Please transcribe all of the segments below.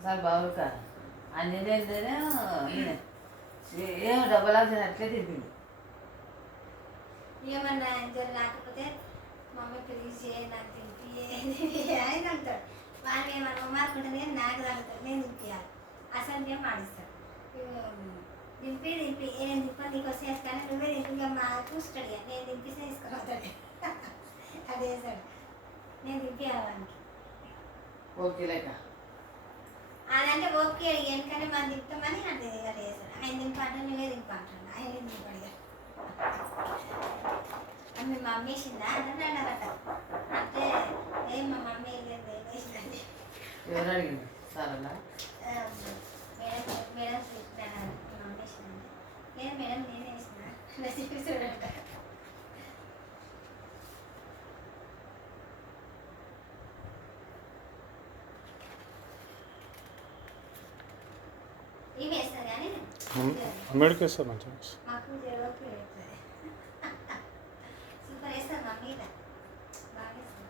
అసలు బాగు కాదు అంజనేయులనే ఏం డబ్బులాల్సిన అట్లే తిప్పింది. ఏమన్నా జర రాకపోతే మమ్మీ ప్లీజ్ చేయ నాకు తినిపి అని అంటాడు. వాళ్ళు ఏమన్నా మారుకుంటుంది కానీ నాకు తాగుతాడు, నేను తినిపించాలి. అసలు మేము ఆడిస్తాడు. దింపి నేను దింపని నీకు వస్తే కానీ నువ్వే దింపి మా చూస్తాడు. నేను దింపిస్తే తీసుకురాతాడు. అదే సార్ నేను దింపేవానికి ఓకే లేక అదంటే ఓకే ఎందుకంటే మనం దింపుతామని అంటే చేస్తాడు. ఆయన దింపంటాడు, నువ్వే దింపంటాడు. ఆయన దింపడిగా మీ మమ్మీ వేసిందా అని అన్నమాట. అంటే ఏం మా మమ్మీ వేసిందండి. ఎవరు అడిగింది సార్ అలా మేడం మేడం మీ మమ్మీ వేసిందండి. లేదు మేడం నేనే వేసిన రెసిపీ చూడంట. ఇవి వేస్తారు కానీ అమ్మడికి వేస్తారు మంచిగా మాకు జరగకు వేస్తుంది. సూపర్ వేస్తారు మమ్మీ బాగా వేస్తారు.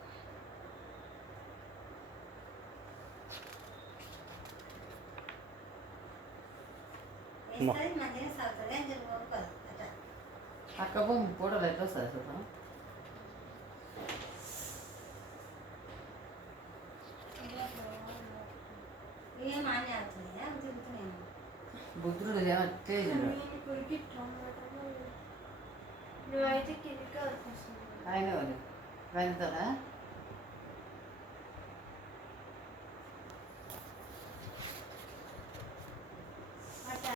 వేస్తుంది మంచిగా సాగుతుంది అని జరుగుతుంది అట్లా. అక్క బొమ్మ ఫోటోలు ఎట్లా వస్తుంది చూద్దాం. ఏం ఆనే అవుతుంది తిరుగుతున్నాను. బుద్ధుడు ఏమట్లే నువ్వైతే కిందికి వస్తుంది. ఆయన వెళ్తారా